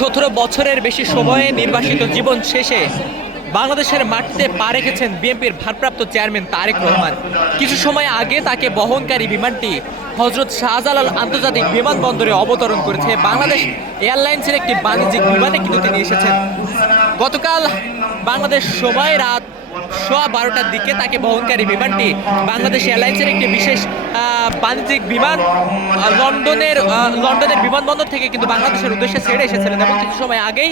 17 বছরের বেশি সময়ে নির্বাসিত জীবন শেষে বাংলাদেশের মাটিতে পা রেখেছেন বিএনপির ভারপ্রাপ্ত চেয়ারম্যান তারেক রহমান। কিছু সময় আগে তাকে বহনকারী বিমানটি হজরত শাহজালাল আন্তর্জাতিক বিমানবন্দরে অবতরণ করেছে। বাংলাদেশ এয়ারলাইন্সের একটি বাণিজ্যিক বিমানে কিন্তু তিনি এসেছেন। গতকাল বাংলাদেশ সময় রাত 12:15টার দিকে তাকে বহনকারী বিমানটি বাংলাদেশ এয়ারলাইন্সের একটি বিশেষ বাণিজ্যিক বিমান লন্ডনের বিমানবন্দর থেকে কিন্তু বাংলাদেশের উদ্দেশ্যে ছেড়ে এসেছিলেন এবং কিছু সময় আগেই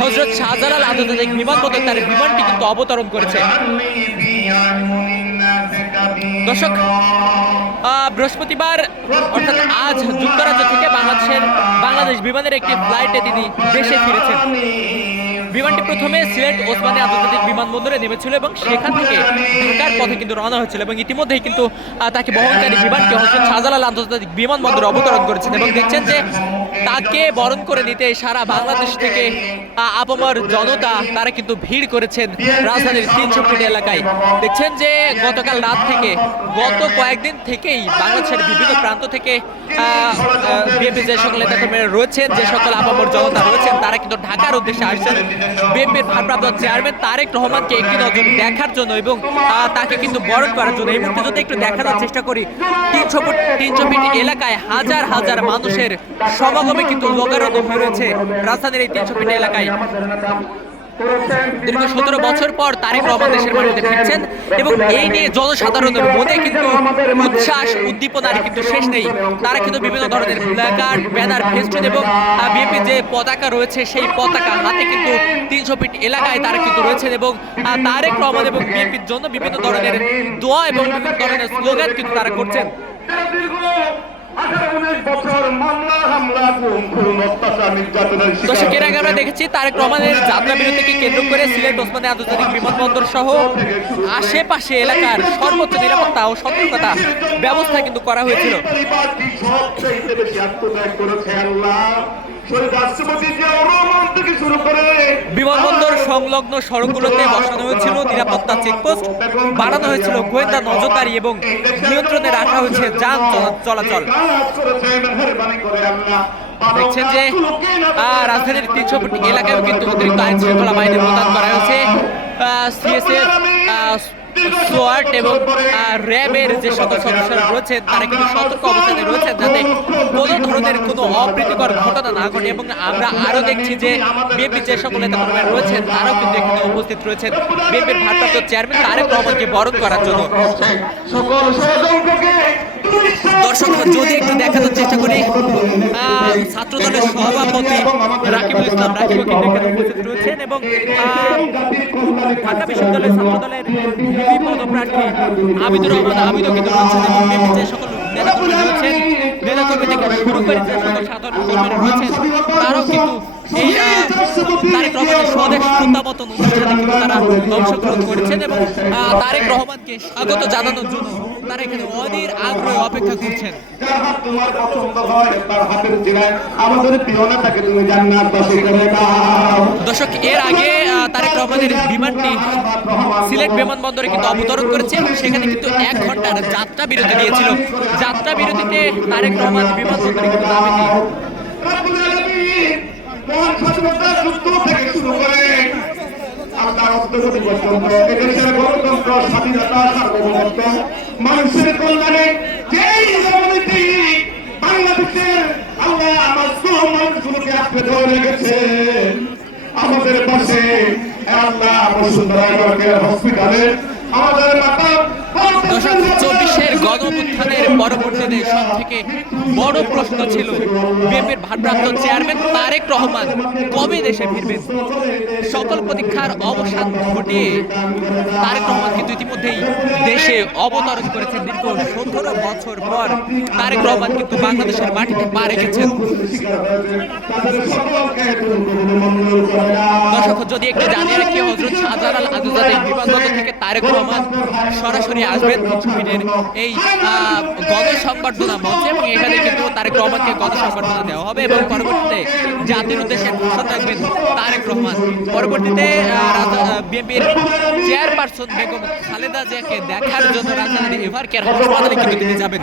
হজরত শাহজালাল আন্তর্জাতিক বিমানবন্দর তার বিমানটি কিন্তু অবতরণ করেছে। দর্শক, বৃহস্পতিবার অর্থাৎ আজ যুক্তরাজ্য থেকে বাংলাদেশ বিমানের একটি ফ্লাইটে তিনি দেশে ফিরেছেন। বিমানটি প্রথমে সিলেট ওসমানী আন্তর্জাতিক বিমানবন্দরে নেমেছিল এবং সেখান থেকে ঢাকার পথে কিন্তু রওনা হয়েছিল এবং ইতিমধ্যেই কিন্তু তাকে বহনকারী বিমানটি হজরত শাহজালাল আন্তর্জাতিক বিমানবন্দরে অবতরণ করেছেন এবং দেখছেন যে তাকে বরণ করে নিতে সারা বাংলাদেশ থেকে আপামর জনতা তারা কিন্তু ভিড় করেছেন রাজধানীর 300 ফিট এলাকায়। দেখছেন যে গতকাল রাত থেকে গত কয়েকদিন থেকেই বাংলাদেশের বিভিন্ন প্রান্ত থেকে বিএনপি যে সকল নেতাকর্মীরা রয়েছেন, যে সকল আপামর জনতা রয়েছেন, তারা কিন্তু ঢাকার উদ্দেশ্যে আসছেন বিএনপির ভারপ্রাপ্ত চেয়ারম্যান তারেক রহমানকে একটি নজর দেখার জন্য এবং তাকে কিন্তু বরণ করার জন্য। এই মুহূর্তে যদি একটু দেখানোর চেষ্টা করি, 300 ফিট এলাকায় হাজার হাজার মানুষের সমাগমে কিন্তু লোকারণ্য হয়ে রয়েছে রাজধানীর এই 300 ফিট এলাকায়। দীর্ঘ 17 বছর পর তারেক রহমান দেশের মাটিতে ফিরছেন এবং এই নিয়ে জনসাধারণের মনে কিন্তু উচ্ছ্বাস উদ্দীপনার কিন্তু শেষ নেই। তারা কিন্তু বিভিন্ন ধরনের প্ল্যাকার্ড, ব্যানার, ফেস্টুন এবং বিএনপির যে পতাকা রয়েছে সেই পতাকা হাতে কিন্তু 300 ফিট এলাকায় তারা কিন্তু রয়েছেন এবং তারেক রহমান এবং বিএনপির জন্য বিভিন্ন ধরনের দোয়া এবং বিভিন্ন ধরনের স্লোগান কিন্তু তারা করছেন। দর্শকের আগে আমরা দেখেছি তারেক রহমানের যাত্রা বিরতিকে কেন্দ্র করে সিলেট ওসমানী আন্তর্জাতিক বিমানবন্দর সহ আশেপাশে এলাকার সর্বোচ্চ নিরাপত্তা ও সতর্কতা ব্যবস্থা কিন্তু করা হয়েছিল। বিমানবন্দর সংলগ্ন সড়কগুলোতে বসানো হয়েছিল নিরাপত্তা চেকপোস্ট, বাড়ানো হয়েছিল গোয়েন্দা নজরদারি এবং নিয়ন্ত্রণে রাখা হয়েছে যান চলাচল। দেখছেন যে রাজধানীর 300 ফিট এলাকায় কিন্তু অতিরিক্ত আইন শৃঙ্খলা বাহিনী প্রদান করা হয়েছে। সিএসএফ, সোয়াট এবং র্যাবের যে সকল সদস্যরা রয়েছেন তারা কিন্তু সতর্ক অবস্থানে রয়েছেন যাতে কোনো ধরনের কোনো অপ্রীতিকর ঘটনা না ঘটে। এবং আমরা আরো দেখছি যে বিএনপির যে সকল নেতাকর্মীরা রয়েছেন তারাও কিন্তু এখানে উপস্থিত রয়েছেন বিএনপির ভারপ্রাপ্ত চেয়ারম্যান তারেক রহমানকে বরণ করার জন্য। দর্শক, যদি একটু দেখানোর চেষ্টা করি, ছাত্র দলের সভাপতি রাকিবুল ইসলাম রাকিব কিন্তু এখানে উপস্থিত রয়েছেন এবং ঢাকা বিশ্ববিদ্যালয়ের ছাত্র দলের পদপ্রার্থী আবিদুর রহমান আবিদও কিন্তু রয়েছেন এবং বিএনপির যে সকল নেতাকর্মী রয়েছেন, নেতাকর্মী থেকে শুরু করে যে সকল সাধারণ কর্মীরা রয়েছেন তারাও কিন্তু এই তারেক রহমানের স্বদেশ প্রত্যাবর্তন অনুষ্ঠানে কিন্তু তারা অংশগ্রহণ করেছেন এবং তারেক রহমানকে স্বাগত জানানোর জন্য তারা এখানে অধীর আগ্রহে অপেক্ষা করছেন। দর্শক, এর আগে তারেক রহমানের বিমানটি সিলেট বিমানবন্দরে কিন্তু অবতরণ করেছে এবং সেখানে কিন্তু 1 ঘন্টার যাত্রা বিরতি দিয়েছিল। যাত্রা বিরতিতে তারেক রহমান বিমানবন্দরে কিন্তু নামেনি। মানুষের কল্যাণে বাংলাদেশের আল্লাহ মানুষগুলোকে আঁকড়ে ধরে রেখেছে আমাদের পাশে। আল্লাহ হসপিটালে আমাদের মাতা 2024-এর গণঅভ্যুত্থানের পরবর্তীতে সব থেকে বড় প্রশ্ন ছিল বিএনপির ভারপ্রাপ্ত চেয়ারম্যান তারেক রহমান কবে দেশে ফিরবেন। সকল প্রতীক্ষার অবসান ঘটিয়ে তারেক রহমান কিন্তু ইতিমধ্যেই দেশে অবতরণ করেছেন। দীর্ঘ 17 বছর পর তারেক রহমান কিন্তু বাংলাদেশের মাটিতে পা রেখেছেন। দর্শক, যদি একটু জানিয়ে রাখি, হজরত শাহজালাল আন্তর্জাতিক বিমানবন্দর থেকে তারেক রহমান সরাসরি আসবেন 300 ফিটের এই গণসংবর্ধনা মঞ্চে, এবং এখানে কিন্তু তারেক রহমানকে গণসংবর্ধনা দেওয়া হবে এবং পরবর্তীতে জাতির উদ্দেশ্যে ভাষণ রাখবেন তারেক রহমান। পরবর্তীতে বিএনপির চেয়ারপারসন বেগম খালেদা জিয়াকে দেখার জন্য রাজধানীর এভার কেয়ার হাসপাতালে কিন্তু তিনি যাবেন।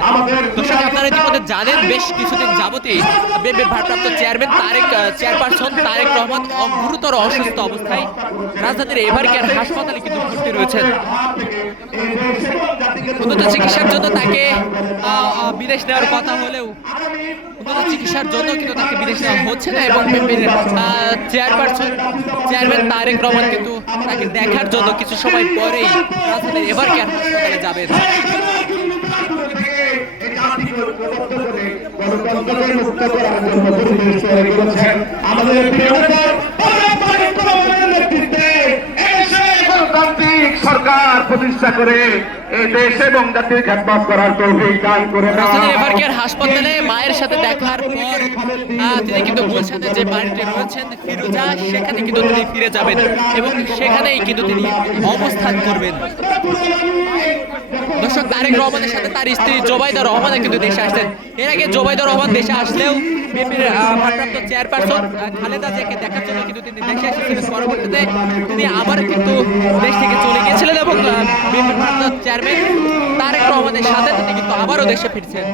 দর্শক, আপনারা ইতিমধ্যে জানেন বেশ কিছুদিন যাবতই বিএনপির ভারপ্রাপ্ত চেয়ারপারসন তারেক রহমান গুরুতর অসুস্থ অবস্থায় রাজধানীর এভার কেয়ার হাসপাতালে কিন্তু ভর্তি রয়েছেন। উন্নত চিকিৎসার জন্য তাকে বিদেশ নেওয়ার কথা হলেও উন্নত চিকিৎসার জন্য কিন্তু তাকে বিদেশ নেওয়া হচ্ছে না, এবং বিএনপির চেয়ারম্যান তারেক রহমান কিন্তু তাকে দেখার জন্য কিছু সময় পরেই রাজধানীর এভার কেয়ার হাসপাতালে যাবেন। সরকার প্রতিষ্ঠা করে এই দেশ এবং জাতির খেদমত করার তৌফিক দান করে রাজধানীর এভার কেয়ার হাসপাতালে মায়ের সাথে দেখার পর তিনি কিন্তু গুলশানে যে বাড়িটি রয়েছেন ফিরোজা, সেখানে কিন্তু তিনি ফিরে যাবেন এবং সেখানেই কিন্তু তিনি অবস্থান করবেন। দর্শক, তারেক রহমানের সাথে তার স্ত্রী জোবাইদা রহমানে কিন্তু দেশে আসছেন। এর আগে জোবাইদা রহমান দেশে আসলেও বিএনপির ভারপ্রাপ্ত চেয়ারপারসন খালেদা জিয়াকে দেখার জন্য কিন্তু তিনি দেশে এসেছিলেন। পরবর্তীতে তিনি আবার কিন্তু দেশ থেকে চলে গিয়েছিলেন এবং বিএনপির ভারপ্রাপ্ত চেয়ারম্যান তারেক রহমানের সাথে তিনি কিন্তু আবারও দেশে ফিরছেন।